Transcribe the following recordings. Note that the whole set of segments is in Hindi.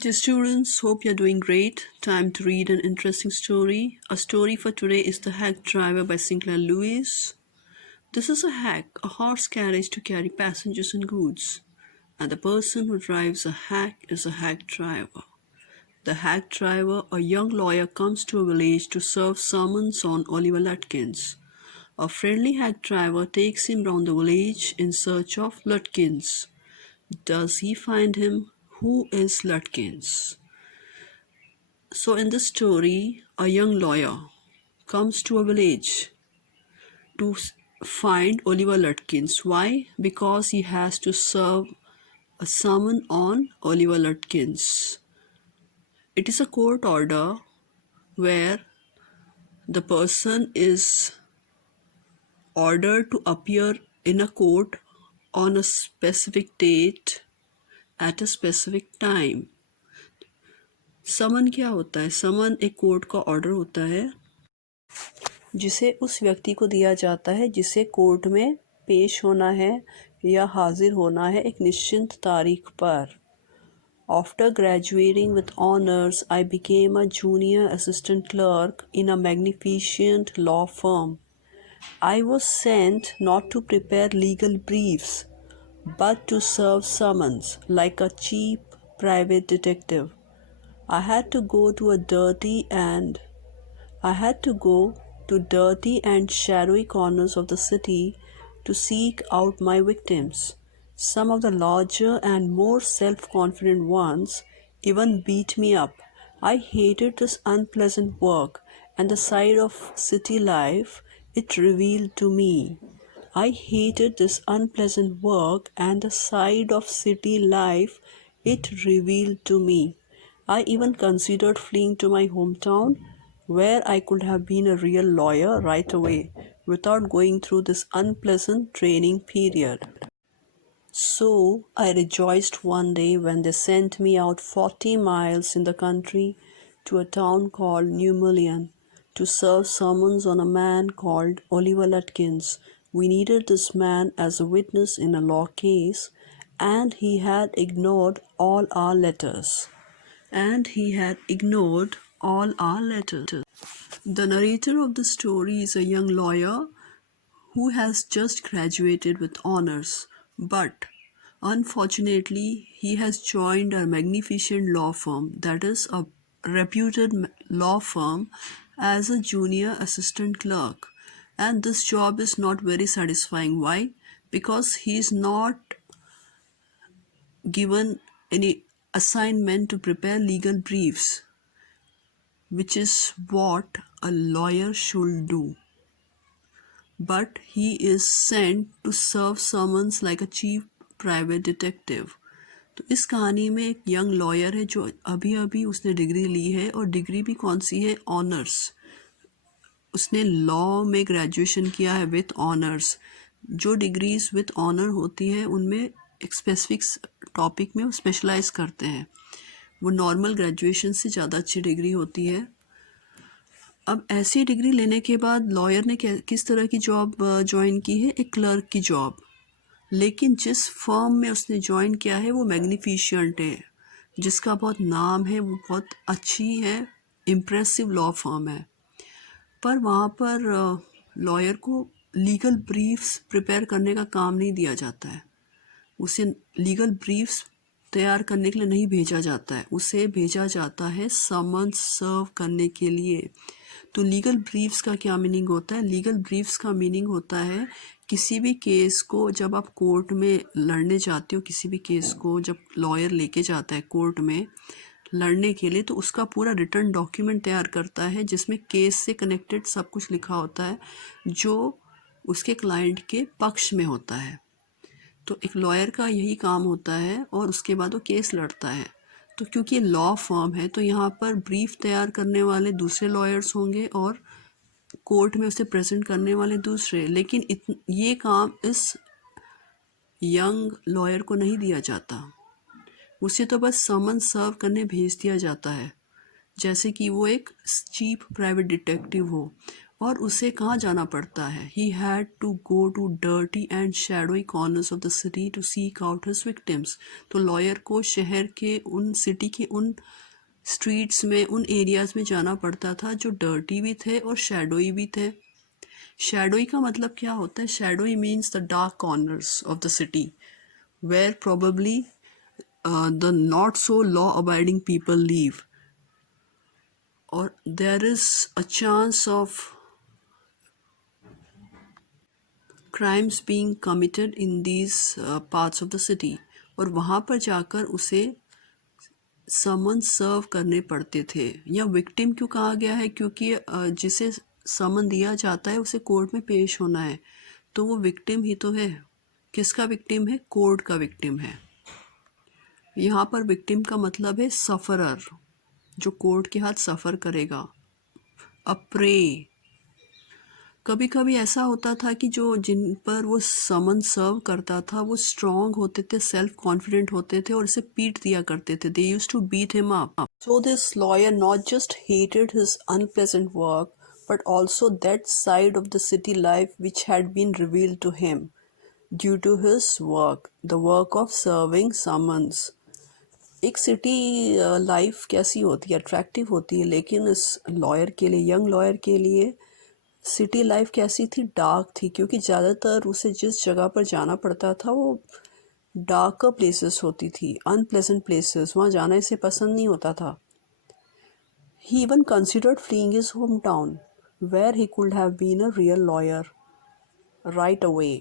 Dear students, hope you're doing great. Time to read an interesting story. Our story for today is The Hack Driver by Sinclair Lewis. This is a hack, a horse carriage to carry passengers and goods. And the person who drives a hack is a hack driver. The hack driver, a young lawyer, comes to a village to serve sermons on Oliver Lutkins. A friendly hack driver takes him round the village in search of Lutkins. Does he find him? Who is Lutkins? So, in this story, a young lawyer comes to a village to find Oliver Lutkins. Why? Because he has to serve a sermon on Oliver Lutkins. It is a court order where the person is ordered to appear in a court on a specific date at a specific time. समन क्या होता है? समन एक कोर्ट का ऑर्डर होता है जिसे उस व्यक्ति को दिया जाता है जिसे कोर्ट में पेश होना है या हाजिर होना है एक निश्चित तारीख पर. After graduating with honors, I became a junior assistant clerk in a magnificent law firm. I was sent not to prepare legal briefs, but to serve summons like a cheap private detective. I had to go to dirty and shadowy corners of the city to seek out my victims. Some of the larger and more self-confident ones even beat me up. I hated this unpleasant work and the side of city life it revealed to me. I hated this unpleasant work and the side of city life it revealed to me. I even considered fleeing to my hometown where I could have been a real lawyer right away without going through this unpleasant training period. So I rejoiced one day when they sent me out 40 miles in the country to a town called New Million to serve summons on a man called Oliver Lutkins. We needed this man as a witness in a law case, and he had ignored all our letters. The narrator of the story is a young lawyer who has just graduated with honors, but unfortunately, he has joined a magnificent law firm, that is, a reputed law firm, as a junior assistant clerk. And this job is not very satisfying. Why? Because he is not given any assignment to prepare legal briefs, which is what a lawyer should do. But he is sent to serve summons like a cheap private detective. तो इस कहानी में एक यंग लॉयर है जो अभी अभी उसने डिग्री ली है, और डिग्री भी कौन सी है? ऑनर्स. उसने लॉ में ग्रेजुएशन किया है विथ ऑनर्स. जो डिग्रीज विथ ऑनर होती है उनमें एक स्पेसिफिक टॉपिक में वो स्पेशलाइज करते हैं. वो नॉर्मल ग्रेजुएशन से ज़्यादा अच्छी डिग्री होती है. अब ऐसी डिग्री लेने के बाद लॉयर ने किस तरह की जॉब ज्वाइन की है? एक क्लर्क की जॉब. लेकिन जिस फर्म में उसने ज्वाइन किया है वो मैग्निफिशेंट है, जिसका बहुत नाम है, वो बहुत अच्छी है, इम्प्रेसिव लॉ फर्म है. पर वहाँ पर लॉयर को लीगल ब्रीफ्स प्रिपेयर करने का काम नहीं दिया जाता है. उसे लीगल ब्रीफ्स तैयार करने के लिए नहीं भेजा जाता है. उसे भेजा जाता है समन्स सर्व करने के लिए. तो लीगल ब्रीफ्स का क्या मीनिंग होता है? लीगल ब्रीफ्स का मीनिंग होता है किसी भी केस को जब आप कोर्ट में लड़ने जाते हो, किसी भी केस को जब लॉयर लेके जाता है कोर्ट में लड़ने के लिए, तो उसका पूरा रिटर्न डॉक्यूमेंट तैयार करता है जिसमें केस से कनेक्टेड सब कुछ लिखा होता है जो उसके क्लाइंट के पक्ष में होता है. तो एक लॉयर का यही काम होता है, और उसके बाद वो केस लड़ता है. तो क्योंकि ये लॉ फर्म है तो यहाँ पर ब्रीफ तैयार करने वाले दूसरे लॉयर्स होंगे और कोर्ट में उसे प्रेजेंट करने वाले दूसरे. लेकिन ये काम इस यंग लॉयर को नहीं दिया जाता. उसे तो बस समन सर्व करने भेज दिया जाता है, जैसे कि वो एक चीप प्राइवेट डिटेक्टिव हो. और उसे कहाँ जाना पड़ता है? He had to go to dirty and shadowy corners of the city to seek out his victims. तो लॉयर को शहर के उन सिटी के उन स्ट्रीट्स में, उन एरियाज में जाना पड़ता था जो डर्टी भी थे और शैडोई भी थे। शैडोई का मतलब क्या होता है? Shadowy means the dark corners of the city where probably the not so law abiding people live, or there is a chance of crimes being committed in these parts of the city. और वहाँ पर जाकर उसे समन सर्व करने पड़ते थे। या विक्टिम क्यों कहा गया है? क्योंकि जिसे समन दिया जाता है उसे कोर्ट में पेश होना है, तो वो विक्टिम ही तो है। किसका विक्टिम है? कोर्ट का विक्टिम है। यहाँ पर विक्टिम का मतलब है सफरर, जो कोर्ट के हाथ सफ़र करेगा। अप्रे, कभी कभी ऐसा होता था कि जो जिन पर वो समन सर्व करता था वो स्ट्रॉन्ग होते थे, सेल्फ कॉन्फिडेंट होते थे और इसे पीट दिया करते थे। They used to beat him up. So this lawyer not just hated his unpleasant work but also that side of the city life which had been revealed to him due to his work, the work of serving summons. एक सिटी लाइफ कैसी होती है? अट्रैक्टिव होती है, लेकिन इस लॉयर के लिए, यंग लॉयर के लिए सिटी लाइफ कैसी थी? डार्क थी, क्योंकि ज़्यादातर उसे जिस जगह पर जाना पड़ता था वो डार्कर प्लेसेस होती थी, अनप्लेजेंट प्लेसेस, वहाँ जाना इसे पसंद नहीं होता था। He even considered fleeing his hometown, where he could have been a real lawyer right away.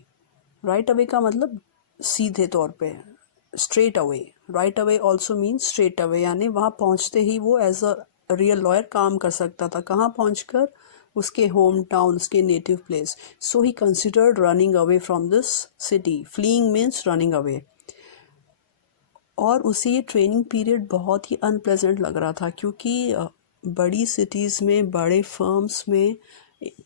Right away का मतलब सीधे तौर पे, straight away. Right away also means straight away, यानी वहाँ पहुँचते ही वो एज अ रियल लॉयर काम कर सकता था। कहाँ पहुँचकर? उसके होम टाउन, उसके native place. So he considered running away from this city. Fleeing means running away. और उसे ये ट्रेनिंग पीरियड बहुत ही अनप्लेजेंट लग रहा था, क्योंकि बड़ी सिटीज़ में, बड़े फर्म्स में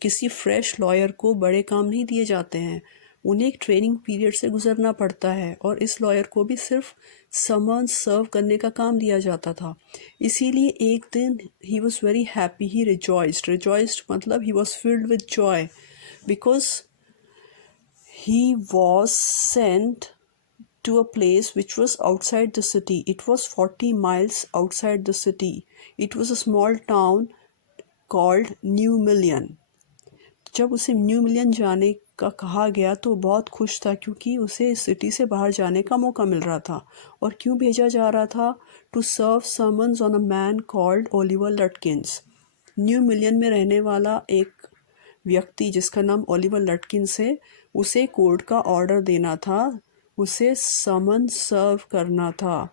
किसी फ्रेश लॉयर को बड़े काम नहीं दिए जाते हैं, उन्हें एक ट्रेनिंग पीरियड से गुजरना पड़ता है। और इस लॉयर को भी सिर्फ समन सर्व करने का काम दिया जाता था। इसीलिए एक दिन he was very happy, he rejoiced मतलब he was filled with joy, because he was sent to a place which was outside the city. It was 40 miles outside the city. It was a small town called New Million. जब उसे न्यू मिलियन जाने का कहा गया तो बहुत खुश था, क्योंकि उसे सिटी से बाहर जाने का मौका मिल रहा था। और क्यों भेजा जा रहा था? To serve summons on a man called Oliver Lutkins. New Mullion में रहने वाला एक व्यक्ति जिसका नाम ओलिवर लटकिंस है, उसे कोर्ट का ऑर्डर देना था, उसे समन सर्व करना था।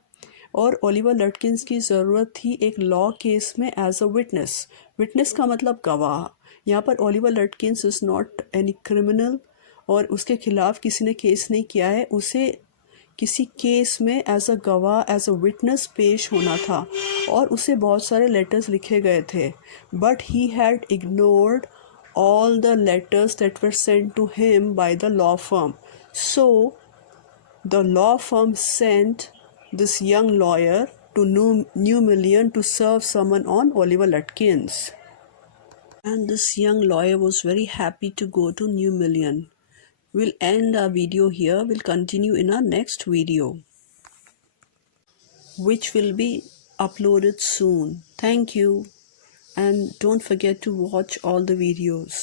और ओलिवर लटकिंस की ज़रूरत थी एक लॉ केस में एज अ विटनेस। विटनेस का मतलब गवाह। यहाँ पर Oliver Lutkins is not any criminal, और उसके खिलाफ किसी ने केस नहीं किया है। उसे किसी केस में एज अ गवाह, एज अ विटनेस पेश होना था, और उसे बहुत सारे लेटर्स लिखे गए थे। But he had ignored all the letters that were sent to him by the law firm. So the law firm sent this young lawyer to New Million to serve someone on Oliver Lutkins. And this young lawyer was very happy to go to New Million. We'll end our video here. We'll continue in our next video, which will be uploaded soon. Thank you. And don't forget to watch all the videos.